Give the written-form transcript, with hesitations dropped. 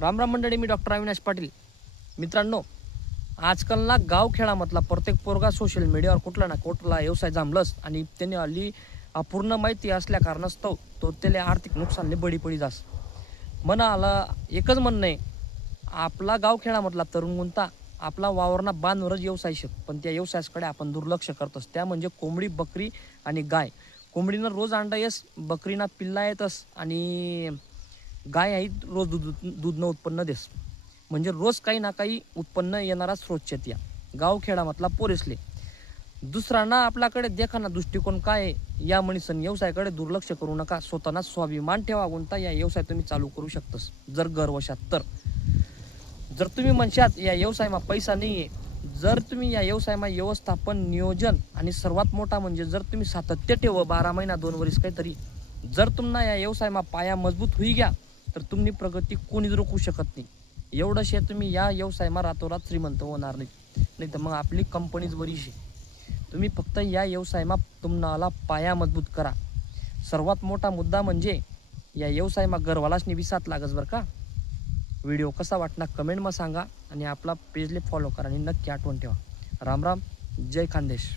रामराम मंडळी, मी डॉक्टर अविनाश पाटील. मित्रांनो, आजकाल ना गावखेडामधला प्रत्येक पोरगा सोशल मीडियावर कुठला ना कुठला व्यवसाय जांभलस आणि त्याने हल्ली अपूर्ण माहिती असल्या कारणास्तव तो त्याला आर्थिक नुकसानले बळी पडी जास. आला एकच म्हणणं आहे, आपला गावखेडामधला तरुण गुंता आपला वावरना बांधवरच व्यवसाय शक, पण त्या व्यवसायाकडे आपण दुर्लक्ष करतोस. त्या म्हणजे कोंबडी, बकरी आणि गाय. कोंबडीनं रोज अंडा येस, बकरीना पिल्ला येतस आणि गाय आई रोज दूधनं उत्पन्न देस. म्हणजे रोज काही ना काही उत्पन्न येणारा स्रोत या गावखेडामधला पोरेसले. दुसऱ्यांना आपल्याकडे देखाना दृष्टिकोन काय आहे, या मनुष्याने व्यवसायाकडे दुर्लक्ष करू नका. स्वतःना स्वाभिमान ठेवा. कोणता या व्यवसाय तुम्ही चालू करू शकतस जर गर्वशात तर. जर तुम्ही म्हणशात या व्यवसायामा पैसा नाही आहे, जर तुम्ही या व्यवसायामा व्यवस्थापन, नियोजन आणि सर्वात मोठा म्हणजे जर तुम्ही सातत्य ठेव 12 महिना 2 वर्ष काहीतरी, जर तुम्हाला या व्यवसायामा पाया मजबूत होई घ्या तर तुम्ही प्रगती कोणीच रोखू शकत नाही. एवढं शे तुम्ही या व्यवसायामा रातोरात श्रीमंत होणार नाही तर मग आपली कंपनीच बरीशी. तुम्ही फक्त या व्यवसायामा तुम्हाला पाया मजबूत करा. सर्वात मोठा मुद्दा म्हणजे या व्यवसायामा गर्वालाच निविसात लागस बरं का. व्हिडिओ कसा वाटणार कमेंटमा सांगा आणि आपला पेजले फॉलो करा आणि नक्की आठवण ठेवा. राम राम, जय खानदेश.